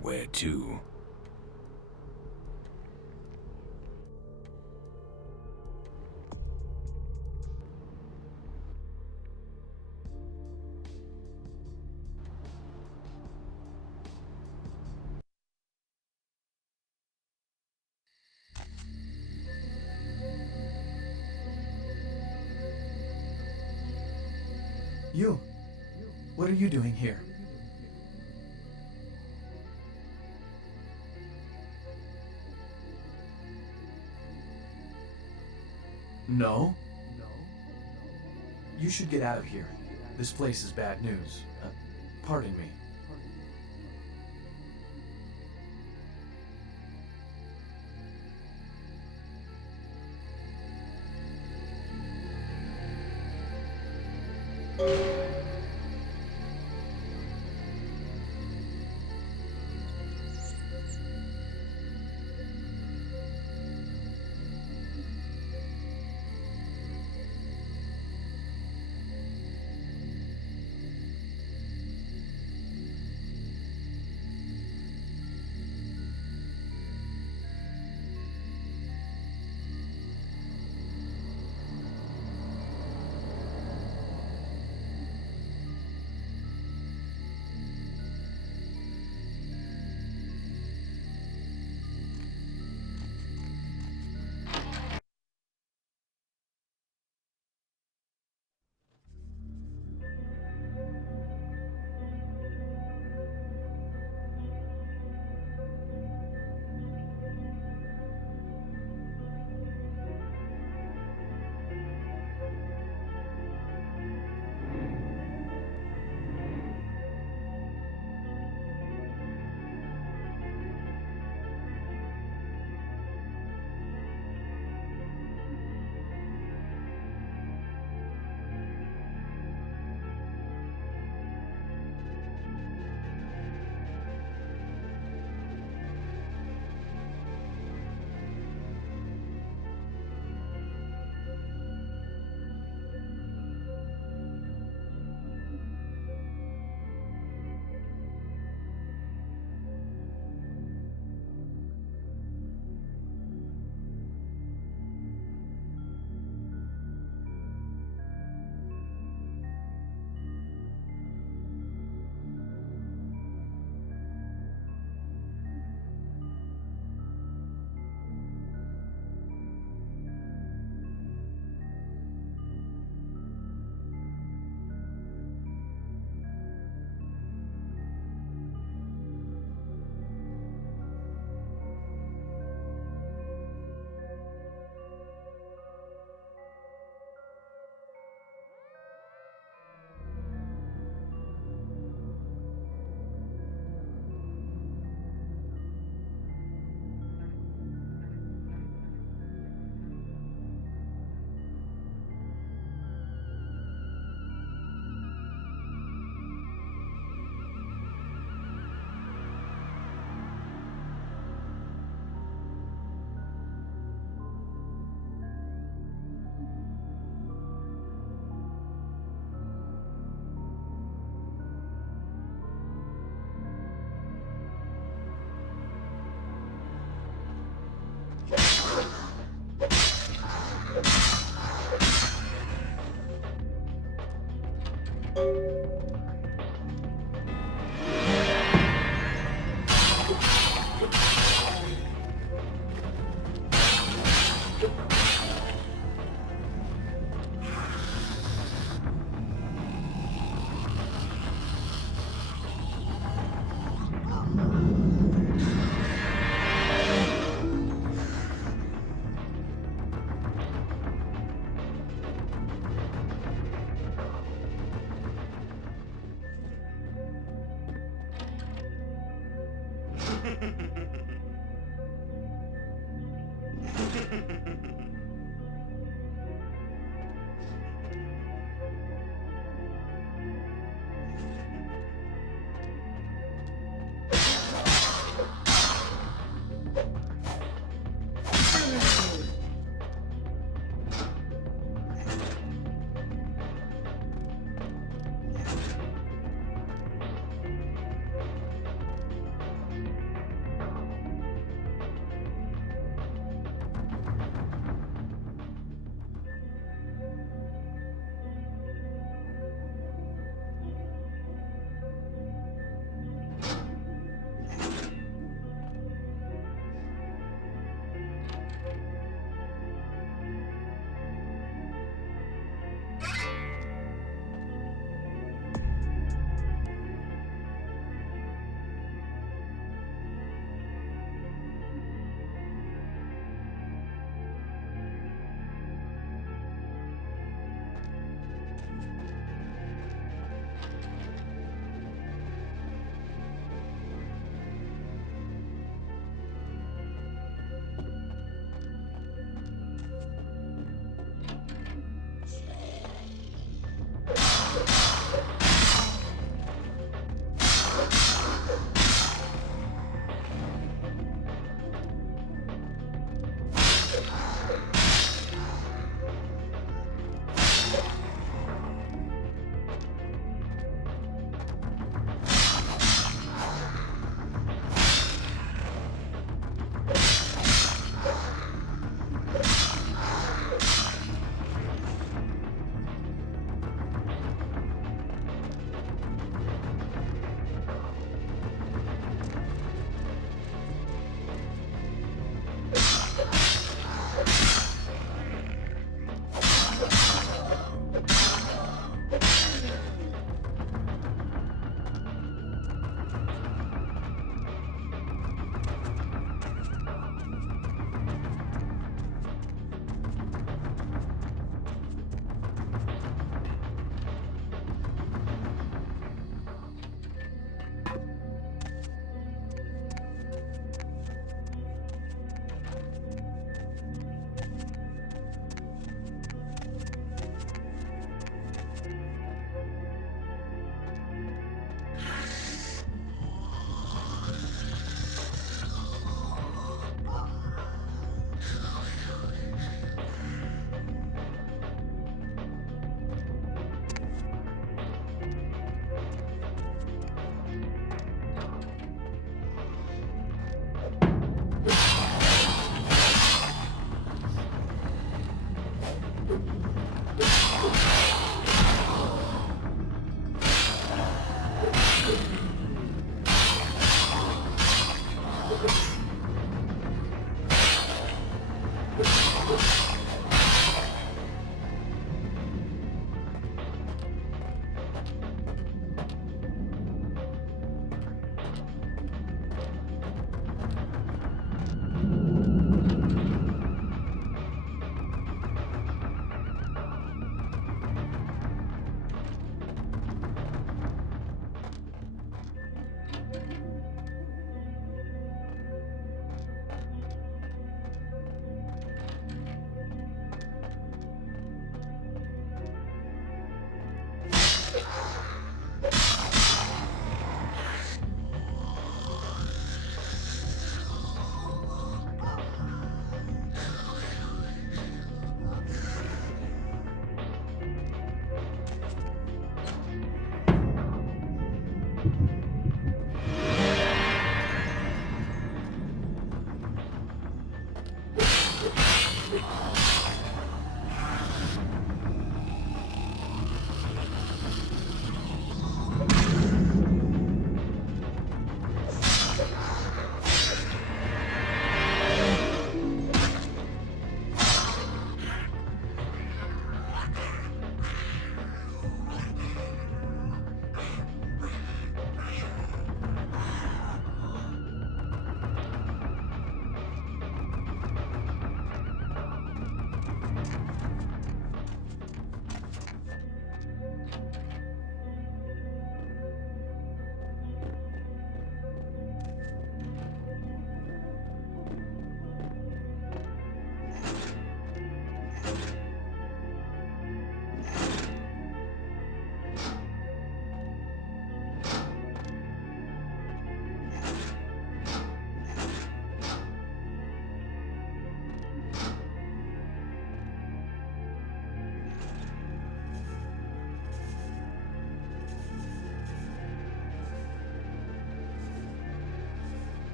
Where to? You! What are you doing here? No? You should get out of here. This place is bad news. Pardon me.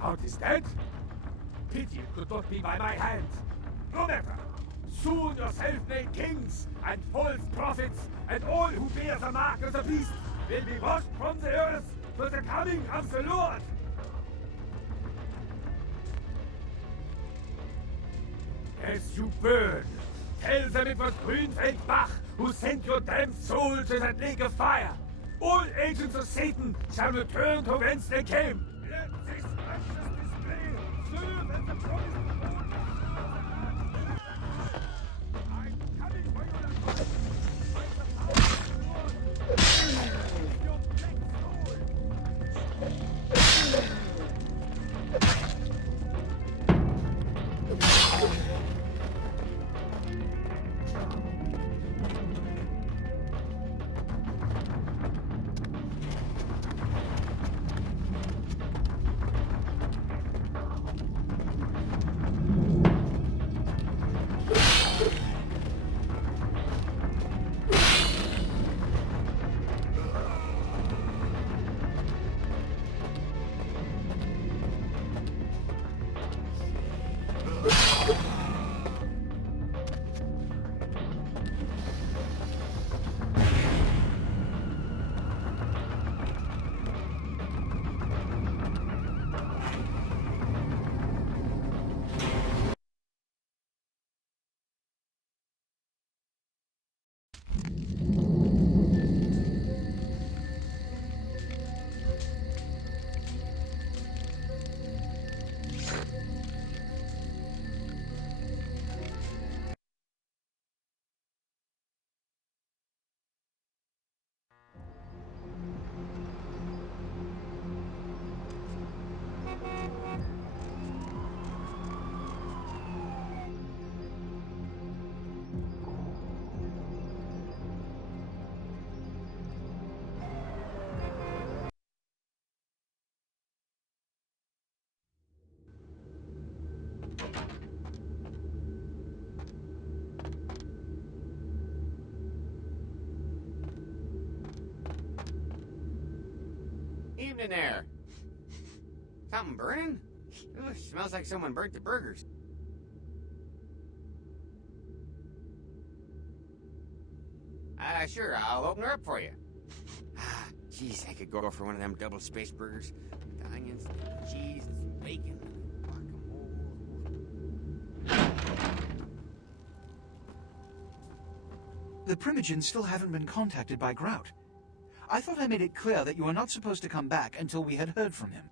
Count is dead? Pity it could not be by my hand. No matter. Soon your self-made kings and false prophets and all who bear the mark of the beast will be washed from the earth for the coming of the Lord. As you burn, tell them it was Grünfeld Bach who sent your damned soul to that lake of fire. All agents of Satan shall return to whence they came. Let this righteous display serve as the promised Lord. I'm coming for you, Lord. By the power of the Lord. Your black soul. happened in there? Something burning? Ooh, smells like someone burnt the burgers. Sure, I'll open her up for you. Jeez, I could go for one of them double-spaced burgers. With the onions, cheese, bacon, guacamole. The Primogens still haven't been contacted by Grout. I thought I made it clear that you were not supposed to come back until we had heard from him.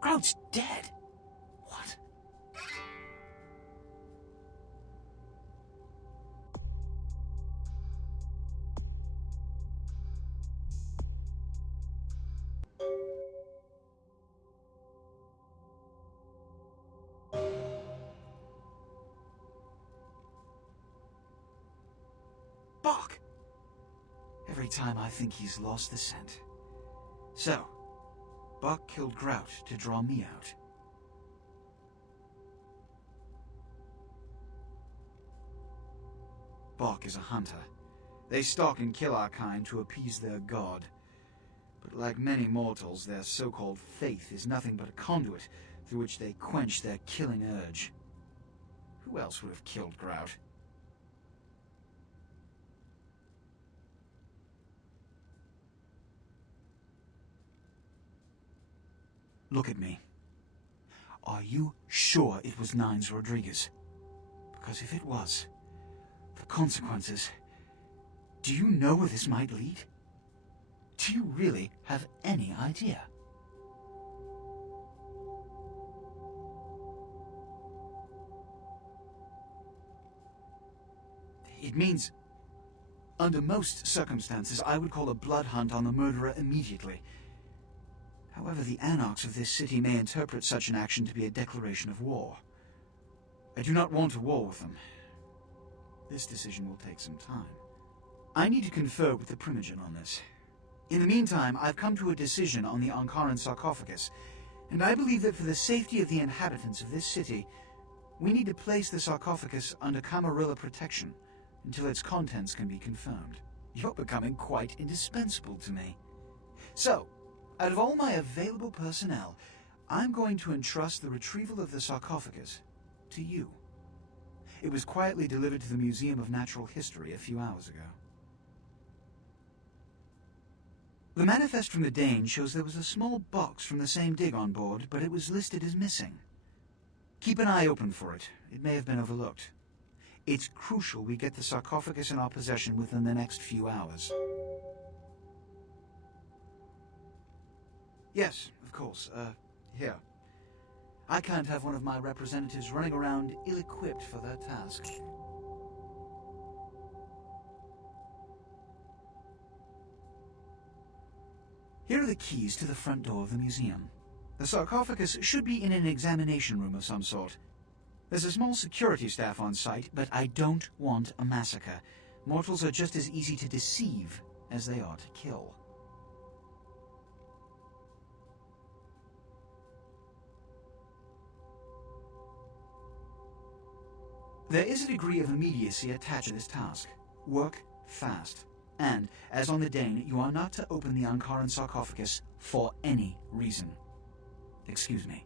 Grout's dead. What? Bach! Every time I think he's lost the scent. So, Bach killed Grout to draw me out. Bach is a hunter. They stalk and kill our kind to appease their god. But like many mortals, their so-called faith is nothing but a conduit through which they quench their killing urge. Who else would have killed Grout? Look at me. Are you sure it was Nines Rodriguez? Because if it was, the consequences... Do you know where this might lead? Do you really have any idea? It means, under most circumstances, I would call a blood hunt on the murderer immediately. However, the anarchs of this city may interpret such an action to be a declaration of war. I do not want a war with them. This decision will take some time. I need to confer with the Primogen on this. In the meantime, I've come to a decision on the Ankaran sarcophagus, and I believe that for the safety of the inhabitants of this city, we need to place the sarcophagus under Camarilla protection until its contents can be confirmed. You're becoming quite indispensable to me. So, out of all my available personnel, I'm going to entrust the retrieval of the sarcophagus to you. It was quietly delivered to the Museum of Natural History a few hours ago. The manifest from the Dane shows there was a small box from the same dig on board, but it was listed as missing. Keep an eye open for it. It may have been overlooked. It's crucial we get the sarcophagus in our possession within the next few hours. Yes, of course. Here. I can't have one of my representatives running around ill-equipped for their task. Here are the keys to the front door of the museum. The sarcophagus should be in an examination room of some sort. There's a small security staff on site, but I don't want a massacre. Mortals are just as easy to deceive as they are to kill. There is a degree of immediacy attached to this task. Work fast. And, as on the Dane, you are not to open the Ankaran sarcophagus for any reason. Excuse me.